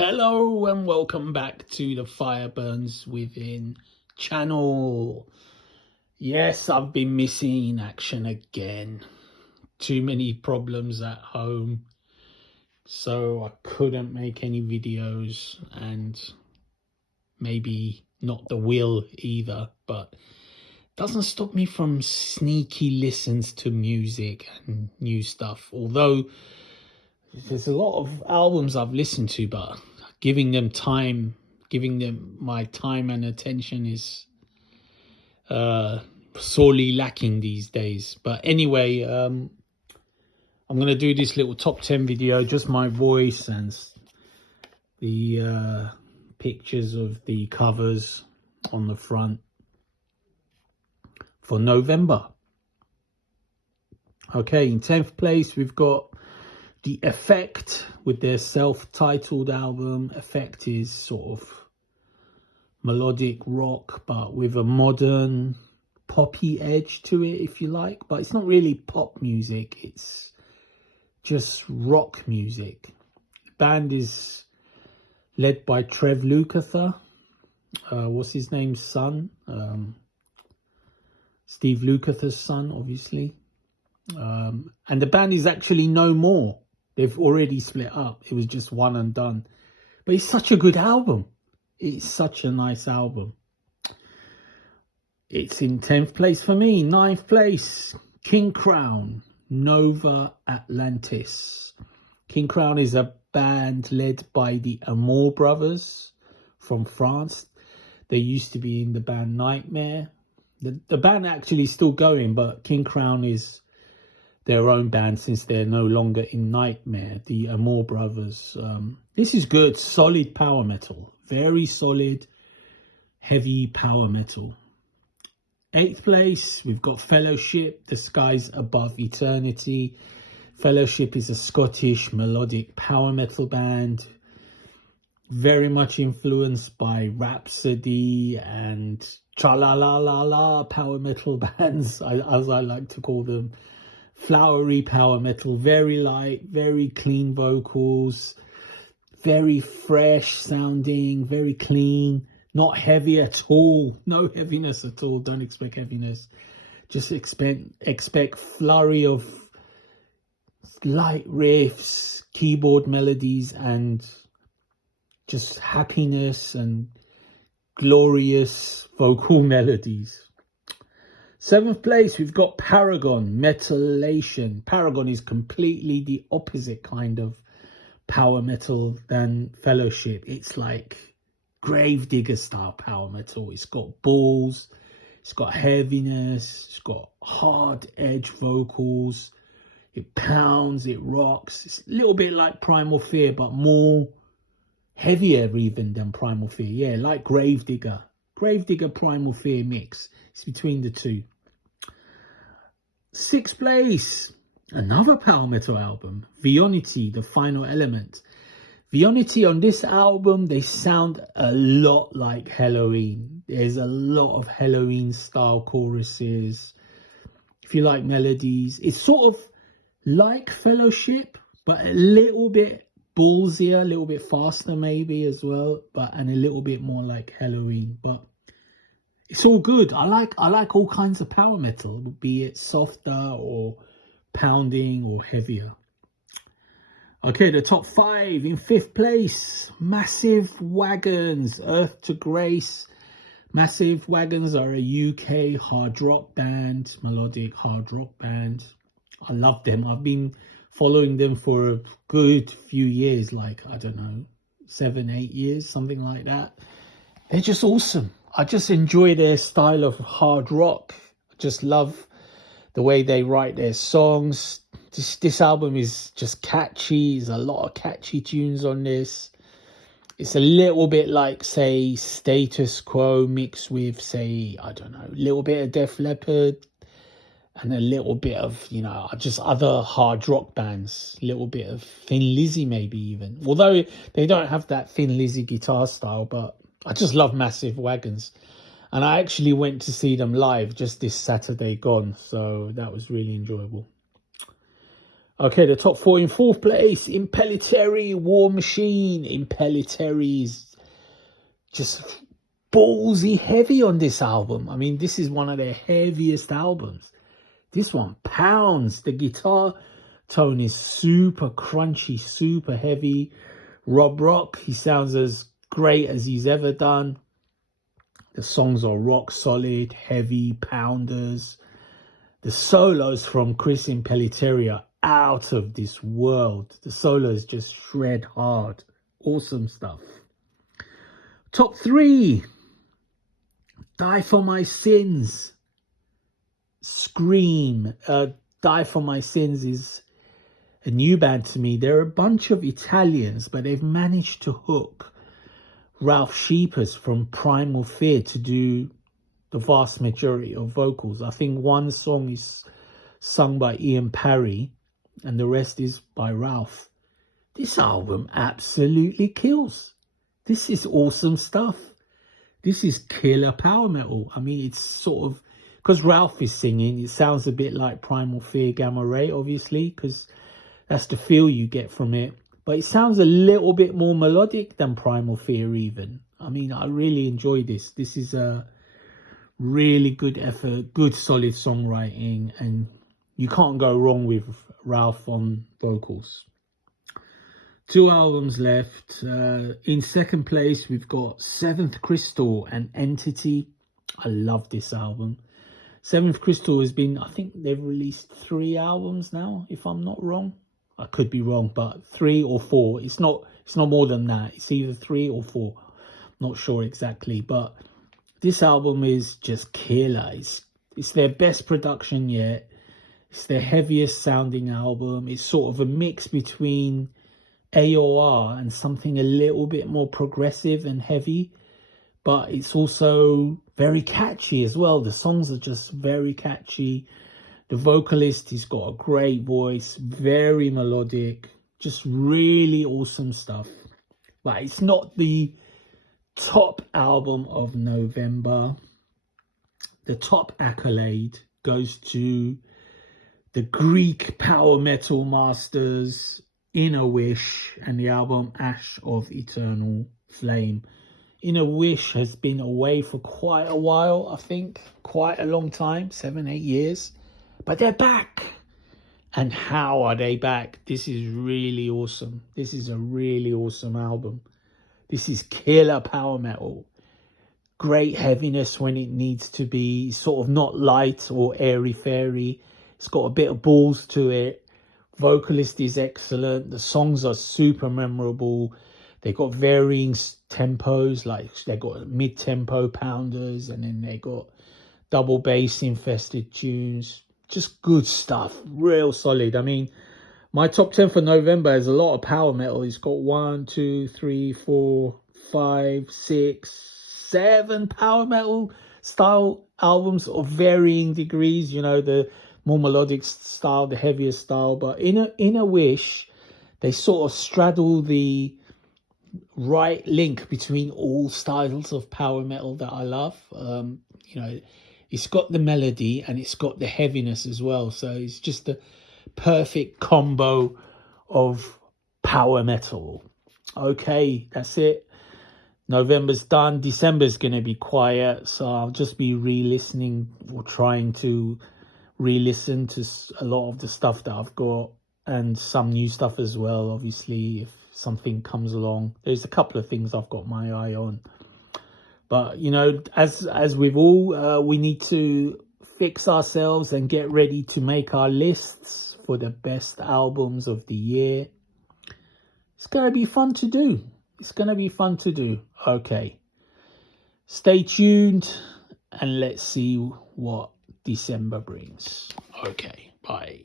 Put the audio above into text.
Hello and welcome back to the Fire Burns Within channel. Yes, I've been missing action again. Too many problems at home, so I couldn't make any videos, and maybe not the will either, but doesn't stop me from sneaky listens to music and new stuff. Although there's a lot of albums I've listened to, but giving them my time and attention is sorely lacking these days. But anyway, I'm gonna do this little top 10 video, just my voice and the pictures of the covers on the front for November. Okay, in 10th place we've got The Effect with their self-titled album. Effect is sort of melodic rock, but with a modern poppy edge to it, if you like. But it's not really pop music, it's just rock music. The band is led by Trev Lukather. What's his name? Son? Steve Lukather's son, obviously. And the band is actually no more. They've already split up. It was just one and done. But it's such a good album. It's such a nice album. It's in 10th place for me. 9th place, King Crown, Nova Atlantis. King Crown is a band led by the Amour brothers from France. They used to be in the band Nightmare. The band actually is still going, but King Crown is their own band since they're no longer in Nightmare, the Amour brothers. This is good, solid power metal. Very solid, heavy power metal. 8th place, we've got Fellowship, The Skies Above Eternity. Fellowship is a Scottish melodic power metal band, very much influenced by Rhapsody and Tra-la-la-la-la power metal bands, as I like to call them. Flowery power metal, very light, very clean vocals, very fresh sounding, very clean, not heavy at all, no heaviness at all. Don't expect heaviness, just expect flurry of light riffs, keyboard melodies, and just happiness and glorious vocal melodies. 7th place, we've got Paragon, Metalation. Paragon is completely the opposite kind of power metal than Fellowship. It's like Gravedigger style power metal. It's got balls, it's got heaviness, it's got hard edge vocals. It pounds, it rocks. It's a little bit like Primal Fear, but more heavier even than Primal Fear. Yeah, like Gravedigger. Gravedigger Primal Fear mix. It's between the two. 6th place, another power metal album, Vionity, The Final Element. Vionity, on this album, they sound a lot like Helloween. There's a lot of Helloween style choruses. If you like melodies, it's sort of like Fellowship, but a little bit ballsier, a little bit faster maybe as well, and a little bit more like Helloween. But it's all good. I like all kinds of power metal, be it softer or pounding or heavier. Okay, the top 5. In 5th place, Massive Wagons, Earth to Grace. Massive Wagons are a UK hard rock band, melodic hard rock band. I love them. I've been following them for a good few years, like, I don't know, 7, 8 years, something like that. They're just awesome. I just enjoy their style of hard rock. I just love the way they write their songs. This album is just catchy. There's a lot of catchy tunes on this. It's a little bit like, say, Status Quo mixed with, say, I don't know, a little bit of Def Leppard and a little bit of, you know, just other hard rock bands. A little bit of Thin Lizzy maybe even. Although they don't have that Thin Lizzy guitar style, but I just love Massive Wagons. And I actually went to see them live just this Saturday gone, so that was really enjoyable. Okay, the top four. In fourth place, Impellitteri, War Machine. Impellitteri is just ballsy heavy on this album. I mean, this is one of their heaviest albums. This one pounds. The guitar tone is super crunchy, super heavy. Rob Rock, he sounds as great as he's ever done. The songs are rock solid, heavy pounders. The solos from Chris Impellitteri are out of this world. The solos just shred hard. Awesome stuff. Top three. Die for My Sins. Scream. Die for My Sins is a new band to me. They're a bunch of Italians, but they've managed to hook Ralph Sheepers from Primal Fear to do the vast majority of vocals. I think one song is sung by Ian Parry and the rest is by Ralph. This album absolutely kills. This is awesome stuff. This is killer power metal. I mean, it's sort of, because Ralph is singing, it sounds a bit like Primal Fear, Gamma Ray, obviously, because that's the feel you get from it. But it sounds a little bit more melodic than Primal Fear even. I mean, I really enjoy this. This is a really good effort, good solid songwriting, and you can't go wrong with Ralph on vocals. 2 albums left. In second place, we've got Seventh Crystal and Entity. I love this album. Seventh Crystal has been, I think they've released 3 albums now, if I'm not wrong. I could be wrong, but 3 or 4. It's not more than that. It's either 3 or 4. Not sure exactly, but this album is just killer. It's their best production yet. It's their heaviest sounding album. It's sort of a mix between AOR and something a little bit more progressive and heavy, but it's also very catchy as well. The songs are just very catchy. The vocalist, he's got a great voice, very melodic, just really awesome stuff. But it's not the top album of November. The top accolade goes to the Greek power metal masters, Inner Wish, and the album Ash of Eternal Flame. Inner Wish has been away for quite a while, I think. Quite a long time, 7-8 years. But they're back. And how are they back? This is really awesome. This is a really awesome album. This is killer power metal. Great heaviness when it needs to be. Sort of not light or airy-fairy. It's got a bit of balls to it. Vocalist is excellent. The songs are super memorable. They got varying tempos, like they got mid-tempo pounders, and then they got double bass infested tunes. Just good stuff, real solid. I mean, my top 10 for November has a lot of power metal. It's got 1, 2, 3, 4, 5, 6, 7 power metal style albums of varying degrees. You know, the more melodic style, the heavier style. But in a Wish, they sort of straddle the right link between all styles of power metal that I love. You know, it's got the melody and it's got the heaviness as well. So it's just the perfect combo of power metal. Okay, that's it. November's done. December's going to be quiet. So I'll just be re-listening or trying to re-listen to a lot of the stuff that I've got and some new stuff as well. Obviously, if something comes along, there's a couple of things I've got my eye on. But, you know, as with all, we need to fix ourselves and get ready to make our lists for the best albums of the year. It's going to be fun to do. It's going to be fun to do. Okay. Stay tuned and let's see what December brings. Okay. Bye.